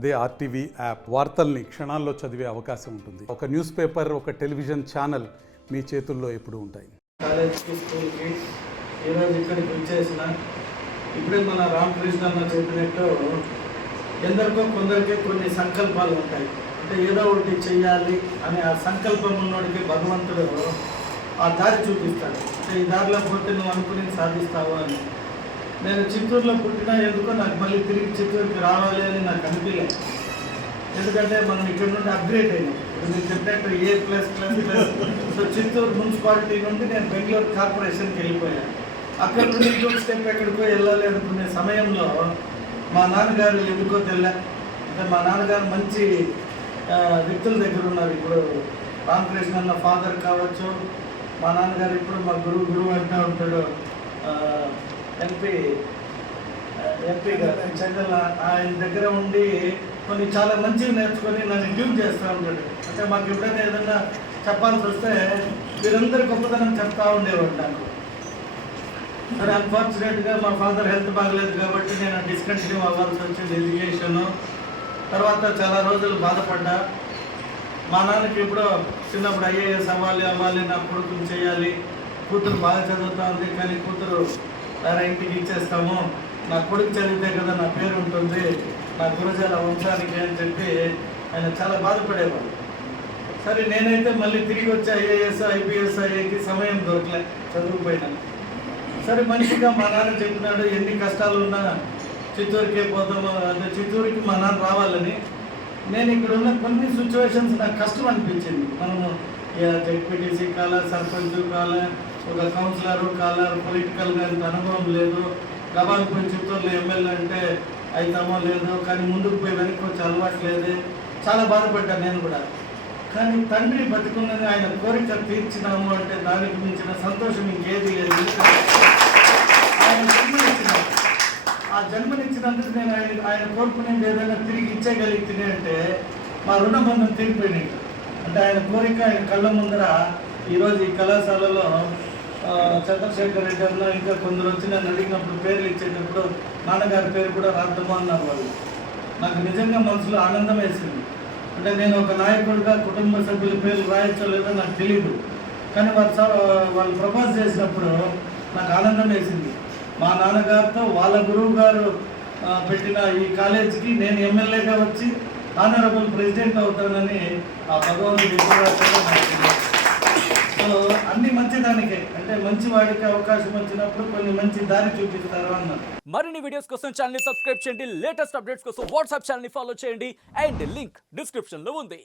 అదే RTV app వార్తల్ని క్షణాల్లో చదివే అవకాశం ఉంటుంది. ఒక న్యూస్ పేపర్, ఒక టెలివిజన్ ఛానల్ మీ చేతుల్లో ఎప్పుడూ ఉంటాయి. కాలేజ్కి, స్కూల్కి ఈరోజు ఇక్కడికి వచ్చేసిన ఇప్పుడే మన రామకృష్ణ అన్న చెప్పినట్టు ఎందరికో కొందరికి కొన్ని సంకల్పాలు ఉంటాయి. అంటే ఏదో ఒకటి చెయ్యాలి అని ఆ సంకల్పం ఉన్నోడికి భగవంతుడు ఆ దారి చూపిస్తాడు. అంటే ఈ దారిలో పోతే నువ్వు అనుకుని సాధిస్తావు అని. నేను చిత్తూరులో పుట్టినా ఎందుకో నాకు మళ్ళీ తిరిగి చిత్తూరుకి రావాలి అని నాకు అనిపించలేదు. ఎందుకంటే మనం ఇక్కడ నుండి అప్గ్రేడ్ అయినాం. ఇప్పుడు నేను చెప్పినట్టు A+++. సో చిత్తూరు మున్సిపాలిటీ నుండి నేను బెంగళూరు కార్పొరేషన్కి వెళ్ళిపోయాను. అక్కడ నుండి ఇంకొక స్టెప్ ఎక్కడికో వెళ్ళాలి అనుకునే సమయంలో మా నాన్నగారు ఎందుకో తెల్ల అంటే మా నాన్నగారు మంచి వ్యక్తుల దగ్గర ఉన్నారు. ఇప్పుడు రామకృష్ణ అన్న ఫాదర్ కావచ్చు, మా నాన్నగారు ఇప్పుడు మా గురువు అంటూ ఉంటాడు. ఎంపీ గారు చంద్ర ఆయన దగ్గర ఉండి కొన్ని చాలా మంచిగా నేర్చుకొని నన్ను ట్యూన్ చేస్తూ ఉంటాడు. అంటే మాకు ఎప్పుడైనా ఏదైనా చెప్పాల్సి వస్తే వీరందరి గొప్పతనం చెప్తా ఉండేవాడు నాకు. సరే అన్ఫార్చునేట్గా మా ఫాదర్ హెల్త్ బాగలేదు కాబట్టి నేను డిస్కంటిన్యూ అవ్వాల్సి వచ్చింది ఎడ్యుకేషను. తర్వాత చాలా రోజులు బాధపడ్డా. మా నాన్నకి ఇప్పుడు చిన్నప్పుడు IAS అవ్వాలి, నా కొడుకుని చేయాలి, కూతురు బాగా చదువుతా ఉంది కానీ కూతురు వేరే ఇంటికి ఇచ్చేస్తాము, నా కొడుకు చదివితే కదా నా పేరు ఉంటుంది, నా గురజాల వంశానికి అని చెప్పి ఆయన చాలా బాధపడేవాడు. సరే నేనైతే మళ్ళీ తిరిగి వచ్చి IAS IPS అయ్యేకి సమయం దొరకలే, చదువుకుపోయినా. సరే మనిషిగా మా నాన్న చెప్పినాడు ఎన్ని కష్టాలు ఉన్నా చిత్తూరుకే పోతాము, అంటే చిత్తూరుకి మా నాన్న రావాలని. నేను ఇక్కడ ఉన్న కొన్ని సిచ్యువేషన్స్ నాకు కష్టం అనిపించింది. మనము జెడ్పీటీసీ కాల, సర్పంచ్ కాల, ఒక కౌన్సిలర్ కాల, పొలిటికల్గా అంత అనుభవం లేదు. గబాన్ పోయి చిత్తూరులో ఎమ్మెల్యే అంటే అవుతామో లేదు, కానీ ముందుకు పోయి వెనక్కి వచ్చి అలవాటు లేదు. చాలా బాధపడ్డాను నేను కూడా. కానీ తండ్రి బతికున్నది ఆయన కోరిక తీర్చినాము అంటే దానికి మించిన సంతోషం ఇంకేది లేదు. ఆయన జన్మనిచ్చినాడు. ఆ జన్మనిచ్చినందుకు నేను ఆయన కోరుకునేది ఏదైనా తిరిగి ఇచ్చేయగలిగితే అంటే మా రుణబంధం తీరిపోయినట్టు. అంటే ఆయన కోరిక ఆయన కళ్ళ ముందర ఈరోజు ఈ కళాశాలలో చంద్రశేఖర్ రెడ్డి అన్న ఇంకా కొందరు వచ్చి నన్ను అడిగినప్పుడు పేర్లు ఇచ్చేటప్పుడు నాన్నగారి పేరు కూడా రాద్దామా అన్నారు వాళ్ళు. నాకు నిజంగా మనసులో ఆనందం వేసింది. అంటే నేను ఒక నాయకుడిగా కుటుంబ సభ్యుల పేర్లు రాయచ్చో లేదో నాకు తెలియదు, కానీ వాళ్ళు ప్రపోజ్ చేసినప్పుడు నాకు ఆనందం వేసింది. మా నాన్నగారితో వాళ్ళ గురువు గారు పెట్టిన ఈ కాలేజీకి నేను ఎమ్మెల్యేగా వచ్చి ఆనరబుల్ ప్రెసిడెంట్ అవుతానని ఆ భగవంతుడి. సో అన్ని మంచిదానికే, అంటే మంచి వాడికి అవకాశం వచ్చినప్పుడు కొన్ని మంచి దారి చూపిస్తారు అన్నారు. మరిన్ని వీడియోస్ కోసం ఛానల్ ని సబ్స్క్రైబ్ చేయండి, లేటెస్ట్ అప్డేట్స్ కోసం వాట్సాప్ ఛానల్ ని ఫాలో చేయండి అండ్ లింక్ డిస్క్రిప్షన్ లో ఉంది.